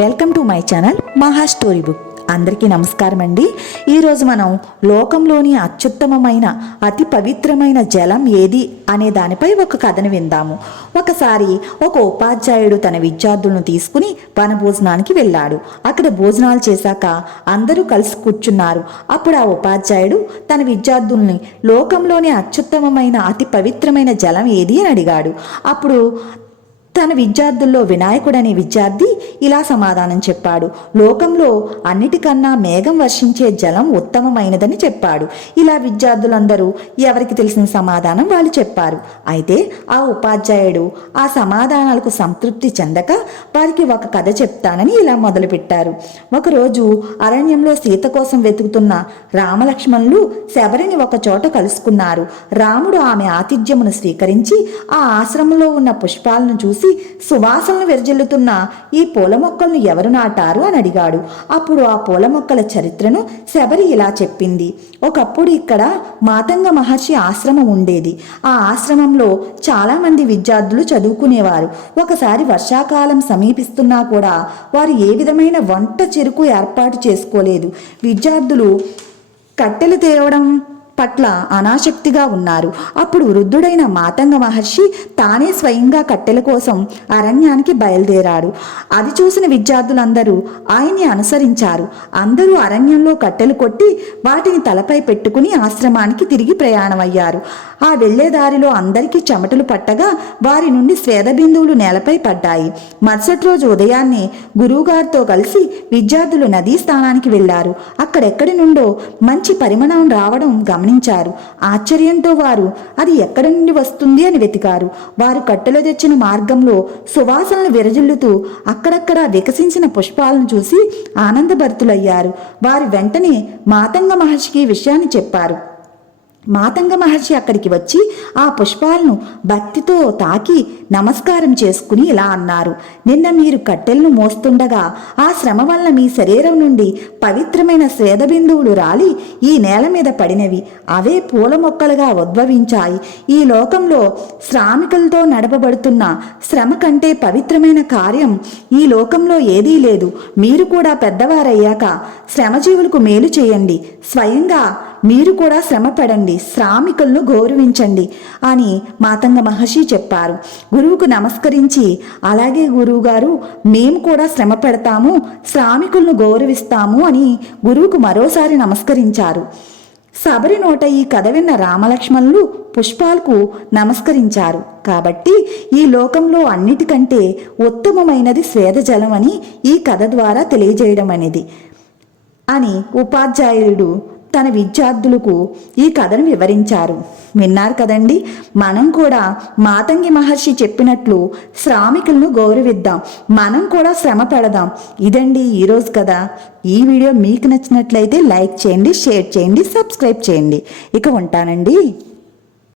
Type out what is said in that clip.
Welcome to my channel మహా story book. అందరికీ నమస్కారం అండి. ఈరోజు మనం లోకంలోని అత్యుత్తమమైన అతి పవిత్రమైన జలం ఏది అనే దానిపై ఒక కథను విందాము. ఒకసారి ఒక ఉపాధ్యాయుడు తన విద్యార్థులను తీసుకుని వనభోజనానికి వెళ్ళాడు. అక్కడ భోజనాలు చేశాక అందరూ కలిసి కూర్చున్నారు. అప్పుడు ఆ ఉపాధ్యాయుడు తన విద్యార్థుల్ని లోకంలోని అత్యుత్తమమైన అతి పవిత్రమైన జలం ఏది అని అడిగాడు. అప్పుడు తన విద్యార్థుల్లో వినాయకుడు అనే విద్యార్థి ఇలా సమాధానం చెప్పాడు. లోకంలో అన్నిటికన్నా మేఘం వర్షించే జలం ఉత్తమమైనదని చెప్పాడు. ఇలా విద్యార్థులందరూ ఎవరికి తెలిసిన సమాధానం వాళ్ళు చెప్పారు. అయితే ఆ ఉపాధ్యాయుడు ఆ సమాధానాలకు సంతృప్తి చెందక వారికి ఒక కథ చెప్తానని ఇలా మొదలుపెట్టారు. ఒకరోజు అరణ్యంలో సీత కోసం వెతుకుతున్న రామలక్ష్మణులు శబరిని ఒక చోట కలుసుకున్నారు. రాముడు ఆమె ఆతిథ్యమును స్వీకరించి ఆ ఆశ్రమంలో ఉన్న పుష్పాలను చూసి సువాసనలు వెదజల్లుతున్న ఈ పూల మొక్కలను ఎవరు నాటారు అని అడిగాడు. అప్పుడు ఆ పూల మొక్కల చరిత్రను శబరి ఇలా చెప్పింది. ఒకప్పుడు ఇక్కడ మాతంగ మహర్షి ఆశ్రమం ఉండేది. ఆ ఆశ్రమంలో చాలా మంది విద్యార్థులు చదువుకునేవారు. ఒకసారి వర్షాకాలం సమీపిస్తున్నా కూడా వారు ఏ విధమైన వంట చెరుకు ఏర్పాటు చేసుకోలేదు. విద్యార్థులు కట్టెలు తేవడం పట్ల అనాసక్తిగా ఉన్నారు. అప్పుడు వృద్ధుడైన మాతంగ మహర్షి తానే స్వయంగా కట్టెల కోసం అరణ్యానికి బయలుదేరాడు. అది చూసిన విద్యార్థులందరూ ఆయన్ని అనుసరించారు. అందరూ అరణ్యంలో కట్టెలు కొట్టి వాటిని తలపై పెట్టుకుని ఆశ్రమానికి తిరిగి ప్రయాణమయ్యారు. ఆ వెళ్లేదారిలో అందరికీ చెమటలు పట్టగా వారి నుండి స్వేద బిందువులు నేలపై పడ్డాయి. మరుసటి రోజు ఉదయాన్నే గురువుగారితో కలిసి విద్యార్థులు నదీ స్థానానికి వెళ్లారు. అక్కడెక్కడి నుండో మంచి పరిమాణం రావడం గమనించారు. ఆశ్చర్యంతో వారు అది ఎక్కడి నుండి వస్తుంది అని వెతికారు. వారు కట్టెలు తెచ్చిన మార్గంలో సువాసనలు విరజిల్లుతూ అక్కడక్కడ వికసించిన పుష్పాలను చూసి ఆనందభరితులయ్యారు. వారు వెంటనే మాతంగ మహర్షికి విషయాన్ని చెప్పారు. మాతంగ మహర్షి అక్కడికి వచ్చి ఆ పుష్పాలను భక్తితో తాకి నమస్కారం చేసుకుని ఇలా అన్నారు. నిన్న మీరు కట్టెలను మోస్తుండగా ఆ శ్రమ వల్ల మీ శరీరం నుండి పవిత్రమైన స్వేద బిందువులు రాలి ఈ నేల మీద పడినవి. అవే పూల మొక్కలుగా ఉద్భవించాయి. ఈ లోకంలో శ్రామికులతో నడపబడుతున్న శ్రమ కంటే పవిత్రమైన కార్యం ఈ లోకంలో ఏదీ లేదు. మీరు కూడా పెద్దవారయ్యాక శ్రమజీవులకు మేలు చేయండి. స్వయంగా మీరు కూడా శ్రమ పడండి, శ్రామికులను గౌరవించండి అని మాతంగ మహర్షి చెప్పారు. గురువుకు నమస్కరించి, అలాగే గురువుగారు, మేము కూడా శ్రమ పెడతాము, శ్రామికులను గౌరవిస్తాము అని గురువుకు మరోసారి నమస్కరించారు. శబరి నోట ఈ కథ విన్న రామలక్ష్మణులు పుష్పాలకు నమస్కరించారు. కాబట్టి ఈ లోకంలో అన్నిటికంటే ఉత్తమమైనది స్వేదజలం అని ఈ కథ ద్వారా తెలియజేయడం అనేది అని ఉపాధ్యాయుడు తన విద్యార్థులకు ఈ కథను వివరించారు. విన్నారు కదండి. మనం కూడా మాతంగి మహర్షి చెప్పినట్లు శ్రామికులను గౌరవిద్దాం, మనం కూడా శ్రమ పడదాం. ఇదండి ఈరోజు కథ. ఈ వీడియో మీకు నచ్చినట్లయితే లైక్ చేయండి, షేర్ చేయండి, సబ్స్క్రైబ్ చేయండి. ఇక ఉంటానండి.